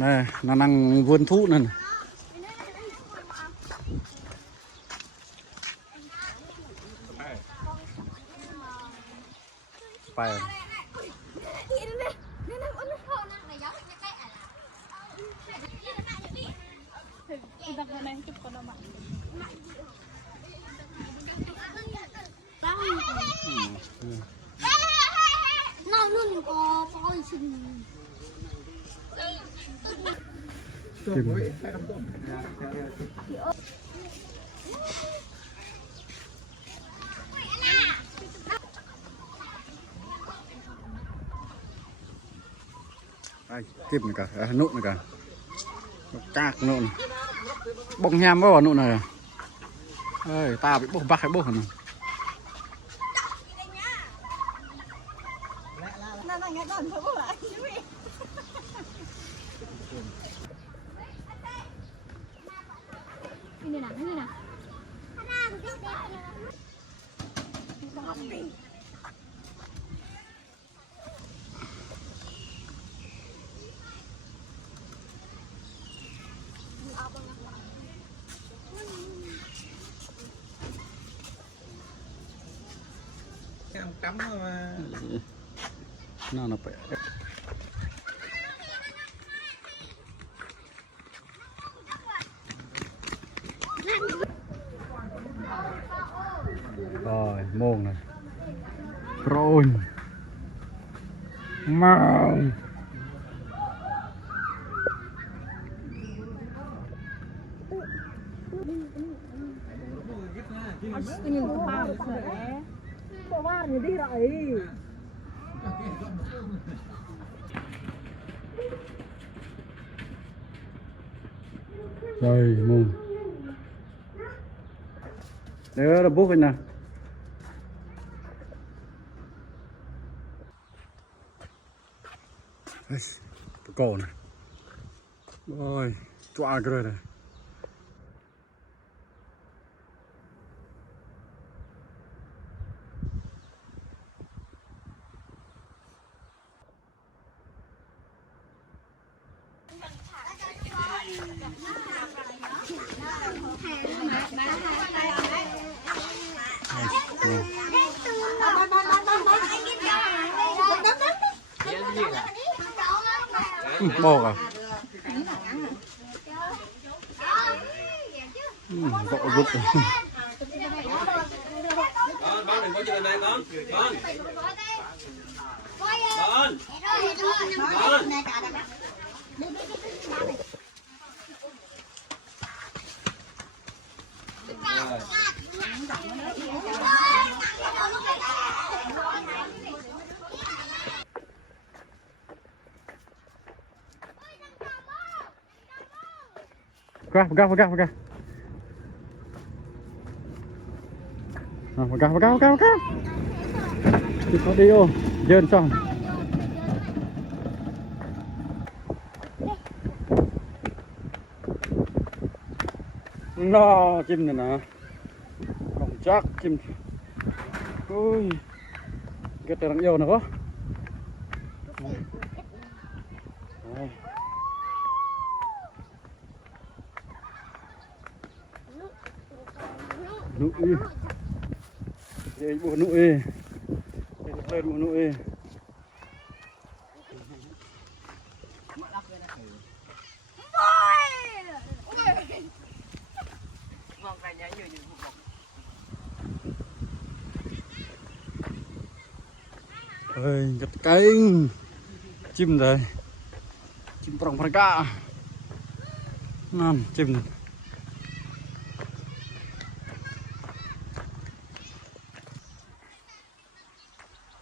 นั่นนั่งวนทุนั่นไปtiếp này cả nụ này cả cạc nụ bông nhám quá nụ này ơi ta bị bông bạc hay bông hả cắm mà nó phải rồi môn này rồi mau đi rồi rồi môn đấy là bút nè cổ này rồi choa cái này bò à bọ rút con đừng có chơi này con Vagá. Vagá. Đi ô, dơn xong. Nó chim này nè. Còn chắc chim. Ui. Cái tên yêu nữa quá. Nụ y đây bộ nụ y đây bộ nụ y ơi gật cánh chim rồi chim prong praga nam chim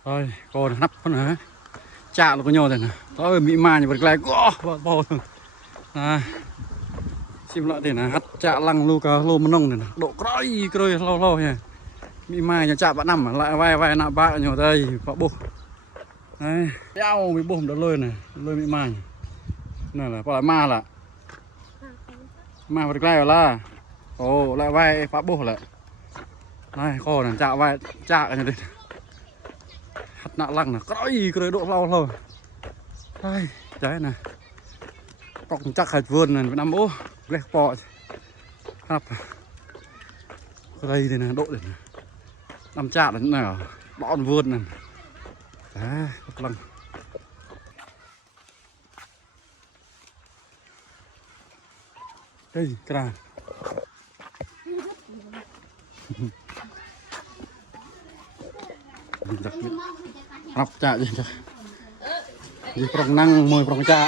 rồi còn nắp con hả chạ nó có nhau rồi nè tôi bị ma như vậy lại bò chim lại thì là hắt chạ lăng lu cá lô mông này nè độ cray lâu nha bị ma nhà chạ bạn nằm lại vai nạ bạ nhỏ đây vợ bố đấy đeo bị bồm đó lơi này lơi bị ma này là gọi là ma vật lại là ồ lại vai vợ bố lại này kho này chạ vai chạ như đây hắt nạ lăng là cray độ lâu đây trái này กอกจักไข่เวิร์นนั่นไปนำโอ้เล็กปอครับอะไรเลยนะโดดเลยนะนำจ่านั่นน่ะบอนเวิร์นนั่นกำลังเฮ้ยกระรับจ่าจริงจ้ะยี่ปรองนั่งมวยปรองจ่า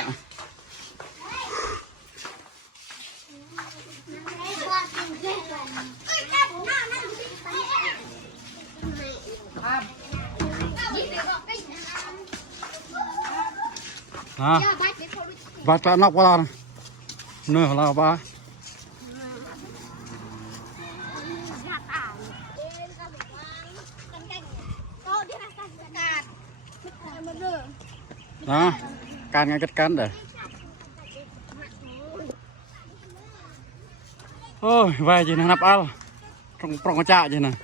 บาดแผลนอกเวลาเนื้อของเราบ้าการงานจัดการเด้อโอ้ยไว้จีนะนับเอาตรงปรองจ่าจีนะ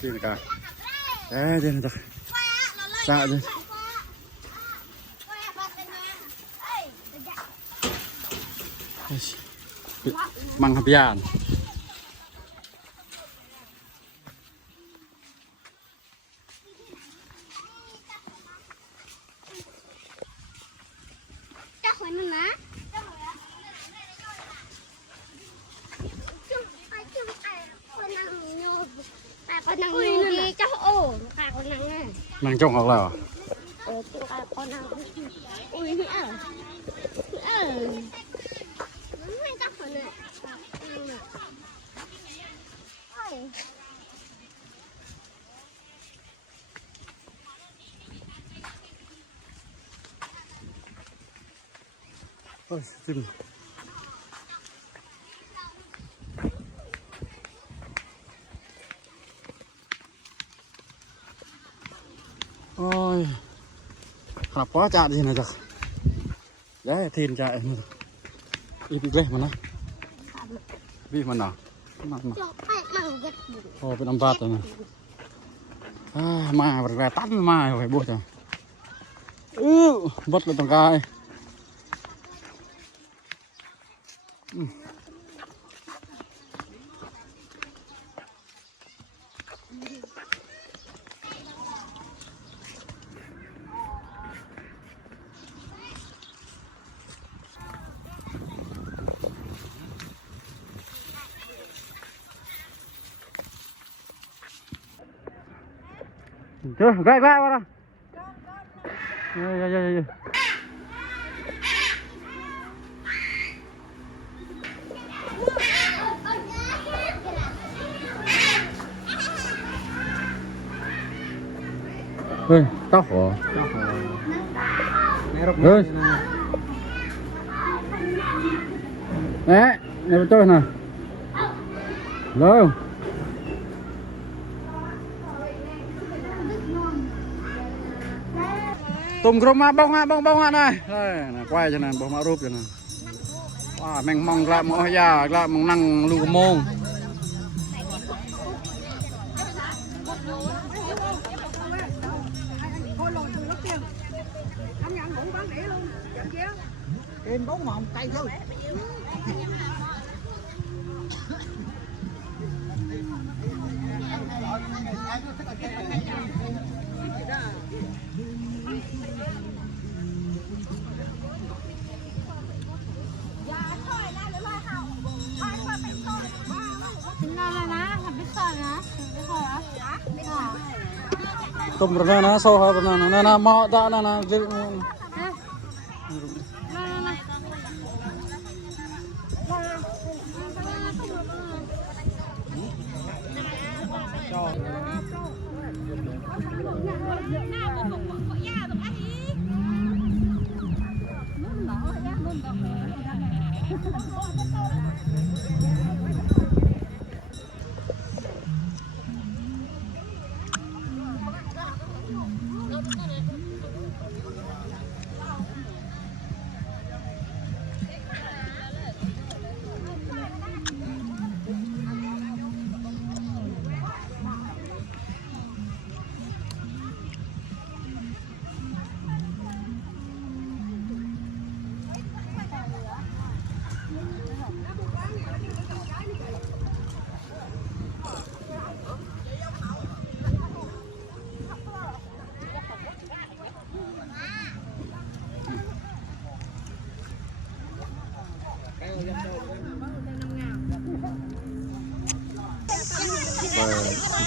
จีนกันจีนจ้ะจ่าจีมังคับยานจะขนมันนะคนนั่งอยู่แต่คนนั่งอยู่ดีเจ้าโอ้แต่คนนั่งเนี่ย นั่งจงออกแล้วแต่คนนั่งอุ้ยไม่เจ้าคนเนี่ยโอ้ยจิ้มโอ้ยขับป้าจ่าดีนะจ๊ะได้ทีนจ่าอีกเลยมันนะพี่มันหนามา จบไปมั่งเด็ดบุญ พอเป็นอัมพาตนะมาบริเวณตั้นมาไว้บุตรบดเลยตรงกายเจ้าแกล้งวะนะเย้เฮ้ยต๊อกเหรอเฮ้ยแหน่เนี่ยไปช่วยหน่อยเร็วตุ่มกรมมาบ้องมาหน่อยquay cho nên bông mà rúp cho nên mình mong lại mỗi nhà lại mong năng lưu mông em 4 mòn tay thôi tôm rồi na sâu hả rồi na mò ta na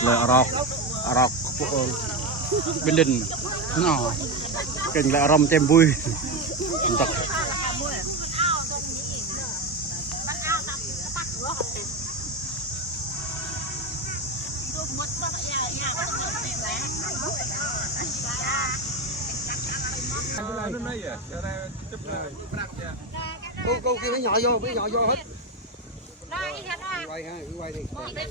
เลยอรอกพวกbên đình nó kênh lại rong tem vui tập cô kia mới nhỏ vô hết quay ha quay đi cái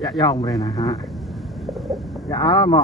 dạ dòng này nè ha dạ mà